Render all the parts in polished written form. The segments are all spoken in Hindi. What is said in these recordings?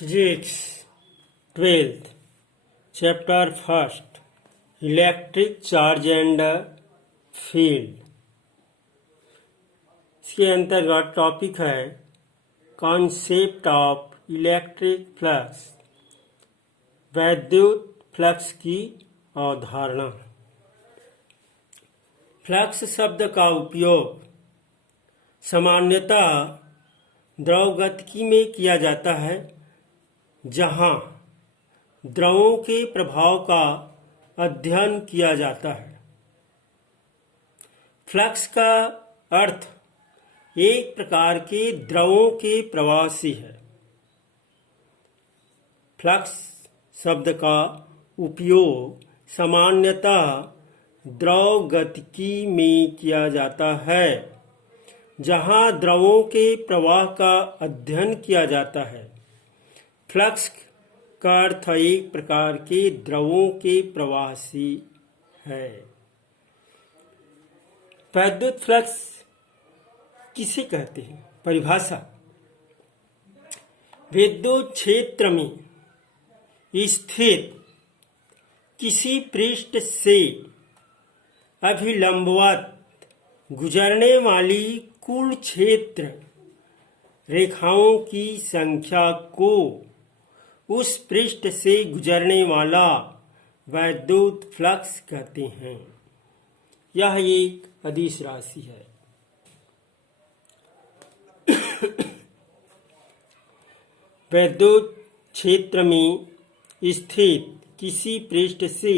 Physics 12th chapter first electric charge and field. इसके अंतर्गत टॉपिक है कॉन्सेप्ट ऑफ इलेक्ट्रिक फ्लक्स, वैद्युत फ्लक्स की अवधारणा। फ्लक्स शब्द का उपयोग सामान्यतः द्रवगतिकी में किया जाता है, जहां द्रवों के प्रभाव का अध्ययन किया जाता है। फ्लक्स का अर्थ एक प्रकार के द्रवों के प्रवाह से है। फ्लक्स शब्द का उपयोग सामान्यतः द्रव गतिकी में किया जाता है, जहां द्रवों के प्रवाह का अध्ययन किया जाता है। फ्लक्स का अर्थ एक प्रकार के द्रवों के प्रवाह से है। वैद्युत फ्लक्स किसे कहते हैं? परिभाषा: विद्युत क्षेत्र में स्थित किसी पृष्ठ से अभिलंबवत गुजरने वाली कुल क्षेत्र रेखाओं की संख्या को उस पृष्ठ से गुजरने वाला वैद्युत फ्लक्स कहते हैं। यह एक अदिश राशि है। वैद्युत क्षेत्र में स्थित किसी पृष्ठ से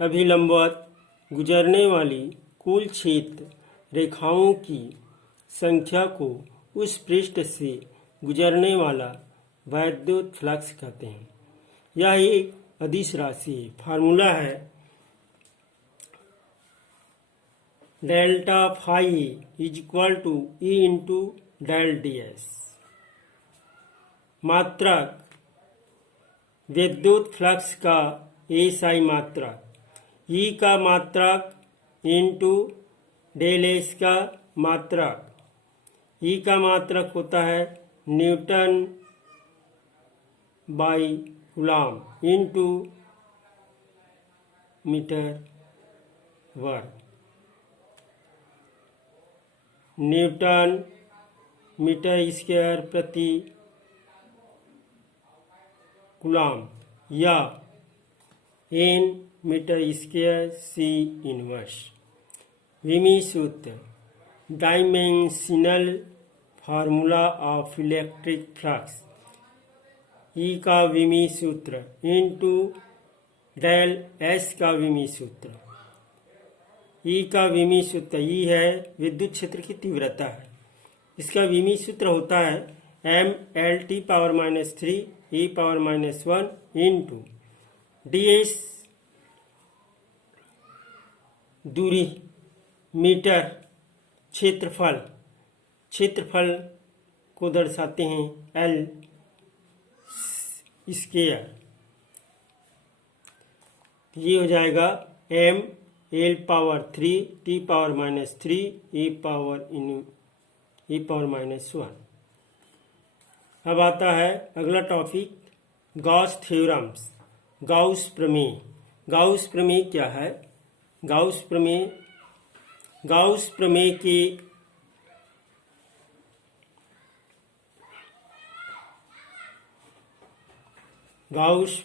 अभिलंबवत गुजरने वाली कुल क्षेत्र रेखाओं की संख्या को उस पृष्ठ से गुजरने वाला वैद्युत फ्लक्स कहते हैं। यह एक अदिश राशि है। फार्मूला है delta phi is equal to E into del d s. मात्रक विद्युत फ्लक्स का एसआई मात्रक, ई का मात्रक इंटू डेल एस का मात्रक। ई का मात्रक होता है newton by coulomb into metre वर्ग। न्यूटन मीटर स्क्वायर प्रति कूलम या N metre square C inverse. विमी सूत्र dimensional formula of electric flux. E का विमी सूत्र इंटू डेल एस का विमी सूत्र। ई का विमी सूत्र ई है विद्युत क्षेत्र की तीव्रता है। इसका विमी सूत्र होता है M L T power -3 E power -1 into D S दूरी मीटर क्षेत्रफल। क्षेत्रफल को दर्शाते हैं एल स्क्वायर। ये हो जाएगा M L power 3 T power -3 E power -1। अब आता है अगला टॉपिक गॉस थ्योरम्स, गाउस प्रमेय। गाउस प्रमेय क्या है? गाउस प्रमेय के गाउस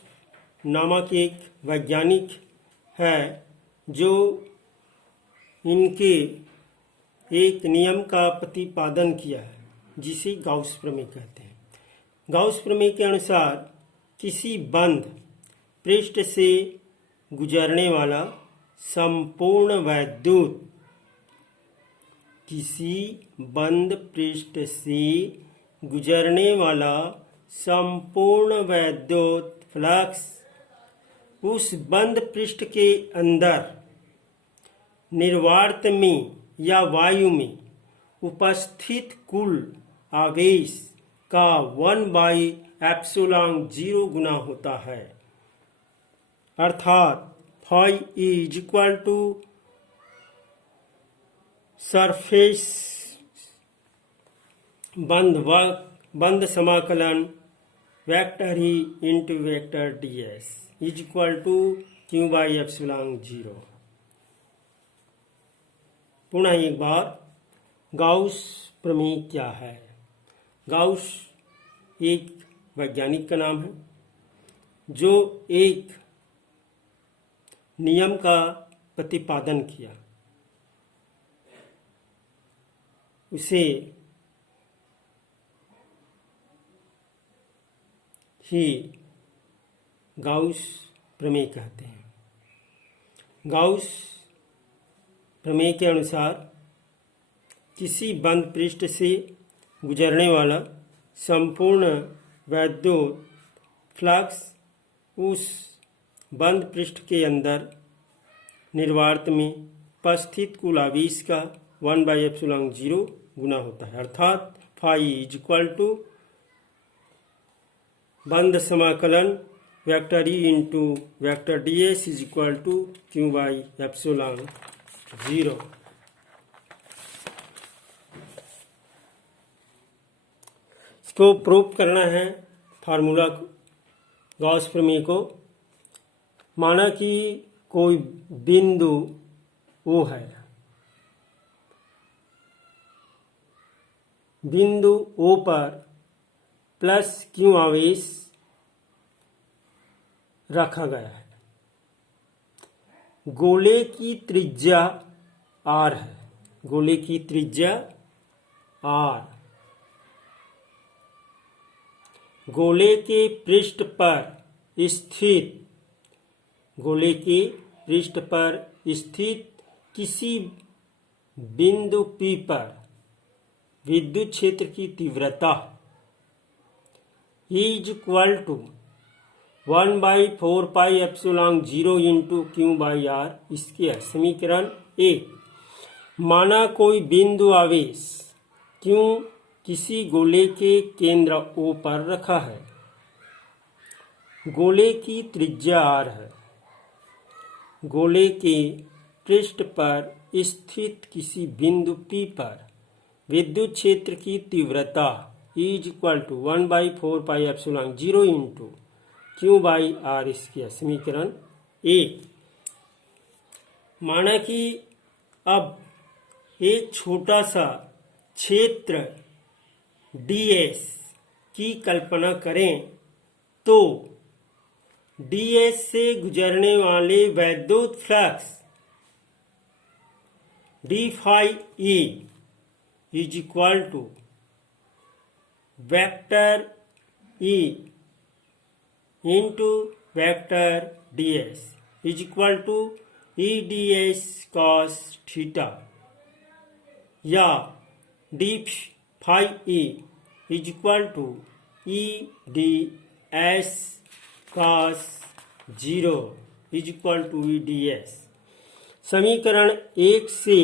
नामक एक वैज्ञानिक है जो इनके एक नियम का प्रतिपादन किया है, जिसे गाउस प्रमेय कहते हैं। गाउस प्रमेय के अनुसार किसी बंद पृष्ठ से गुजरने वाला संपूर्ण वैद्युत किसी बंद पृष्ठ से गुजरने वाला संपूर्ण वैद्युत फ्लक्स उस बंद पृष्ठ के अंदर निर्वात में या वायु में उपस्थित कुल आवेश का 1/ε0 गुना होता है। अर्थात phi is equal to surface बंद समाकलन vector E into vector d S is equal to Q by epsilon 0। पुनः एक बार, गाउस प्रमेय क्या है? गाउस एक वैज्ञानिक का नाम है जो एक नियम का प्रतिपादन किया, उसे ही गाउस प्रमेय कहते हैं। गाउस प्रमेय के अनुसार किसी बंद पृष्ठ से गुजरने वाला संपूर्ण वैद्युत फ्लक्स उस बंद पृष्ठ के अंदर निर्वात में उपस्थित कुल आवेश का 1/ε0 गुना होता है, अर्थात फाई इज इक्वल टू बंद समाकलन vector E into vector d S is equal to Q by epsilon 0। इसको प्रूव करना है फार्मूला को, गॉस प्रमेय को। माना कि कोई बिंदु O है, बिंदु O पर प्लस क्यू आवेश रखा गया है। गोले की त्रिज्या R है, गोले की त्रिज्या R। गोले के पृष्ठ पर स्थित, गोले के पृष्ठ पर स्थित किसी बिंदु P पर विद्युत क्षेत्र की तीव्रता is equal to 1/4πε0 into Q by R square. समीकरण 1। माना कोई बिंदु आवेश क्यों किसी गोले के केंद्र O पर रखा है, गोले की त्रिज्या R है, गोले के पृष्ठ पर स्थित किसी बिंदु P पर विद्युत क्षेत्र की तीव्रता is equal to 1/4πε0 into Q by R square. समीकरण 1। माना कि अब एक छोटा सा क्षेत्र ds की कल्पना करें तो ds से गुजरने वाले वैद्युत flux d phi e is equal to vector E into vector ds is equal to E ds cos theta, या d phi E is equal to E ds cos 0 is equal to E ds। समीकरण 1 से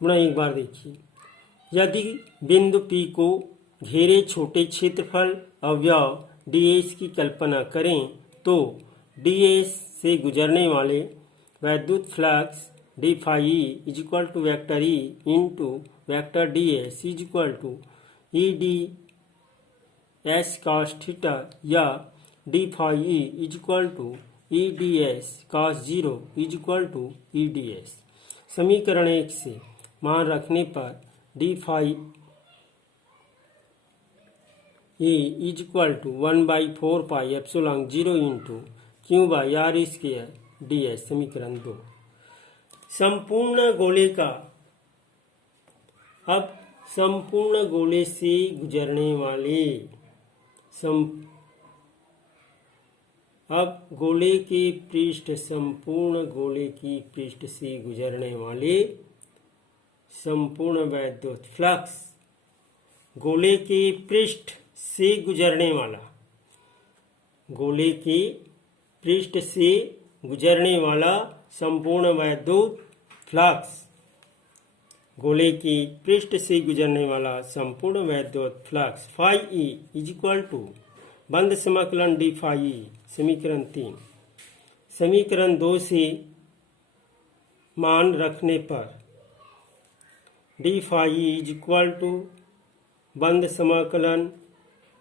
पुनः एक बार देखिए, यदि बिंदु P को घेरे छोटे क्षेत्रफल अवयव ds की कल्पना करें तो ds से गुजरने वाले वैद्युत flux d phi E is equal to vector E into vector ds is equal to E ds cos theta, या d phi E is equal to E ds cos 0 is equal to E ds। समीकरण 1 से मान रखने पर d phi E is equal to 1/4πε0 into Q by R square ds। समीकरण 2। संपूर्ण गोले का, अब संपूर्ण गोले से गुजरने वाले अब गोले के पृष्ठ, संपूर्ण गोले की पृष्ठ से गुजरने वाले संपूर्ण वैद्युत फ्लक्स, गोले के पृष्ठ से गुजरने वाला, गोले के पृष्ठ से गुजरने वाला संपूर्ण वैद्युत फ्लक्स, गोले के पृष्ठ से गुजरने वाला संपूर्ण वैद्युत flux phi E is equal to बंद समाकलन d फाई E। समीकरण 3। समीकरण 2 से मान रखने पर d phi E is equal to बंद समाकलन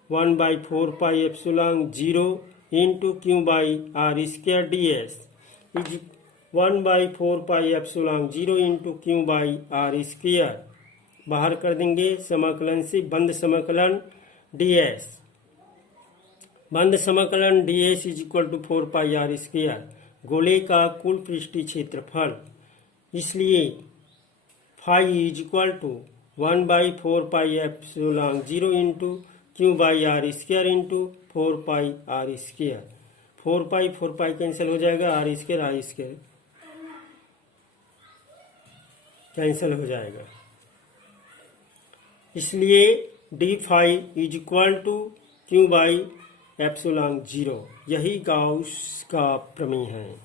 1/4πε0 into Q by R square D S is 1/4πε0 into Q by R square. बाहर कर देंगे समाकलन से बंद समाकलन डी एस। बंद समाकलन D S is equal to 4πr square, गोले का कुल पृष्ठीय क्षेत्रफल। इसलिए phi is equal to 1/4πε0 into Q by R square into 4πr square. 4π cancel हो जाएगा, आर स्क्वायर कैंसिल हो जाएगा। इसलिए D phi is equal to Q by epsilon 0। यही गाउस का प्रमेय है,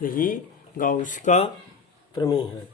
यही गाउस का प्रमेय है।